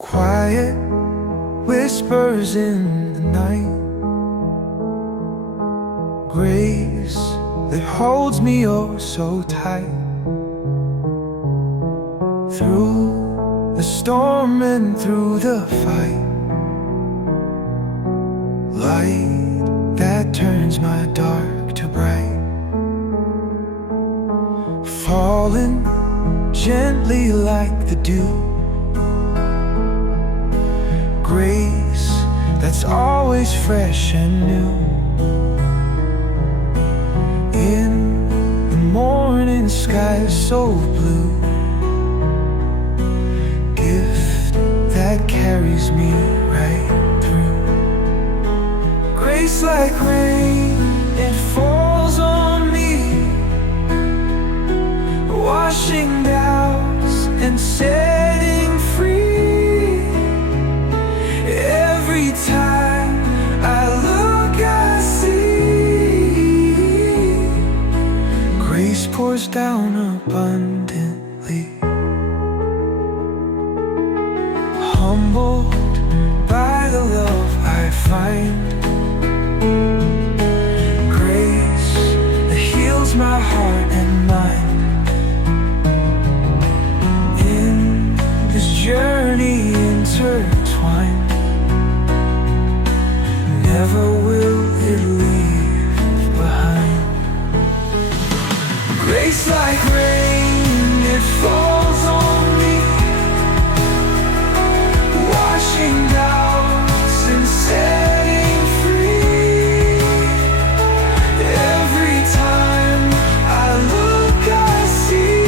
Quiet whispers in the night, grace that holds me oh so tight. Through the storm and through the fight, light that turns my dark to bright. Falling gently like the dew, grace that's always fresh and new. In the morning sky so blue, gift that carries me right through. Grace like rain, it falls on me, washing doubts and setting free. Every time I look, I see grace pours down abundantly. Humbled by the love I find, grace that heals my heart and mind. In this journey intertwined, never will it leave behind. Grace like rain, it falls on me, washing doubts and setting free. Every time I look, I see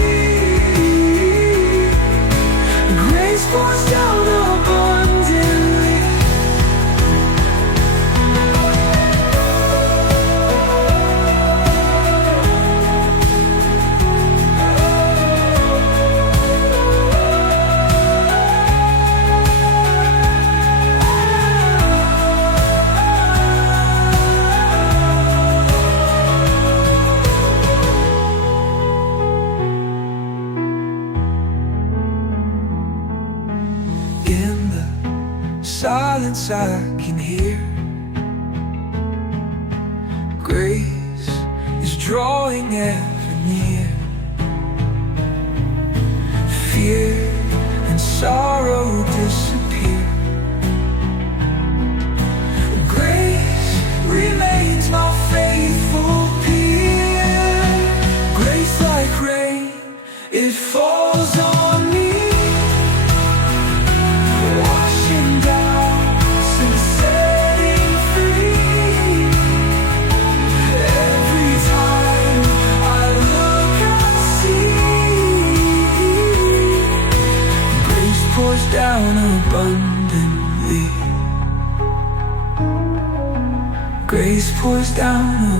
grace pours down abundantly. In the silence I can hear grace is drawing ever near. Fear and sorrow disappear. Grace remains my faithful peer. Grace like rain, it falls on me, washing doubts and setting free. Every time I look, I see grace pours down abundantly. Grace pours down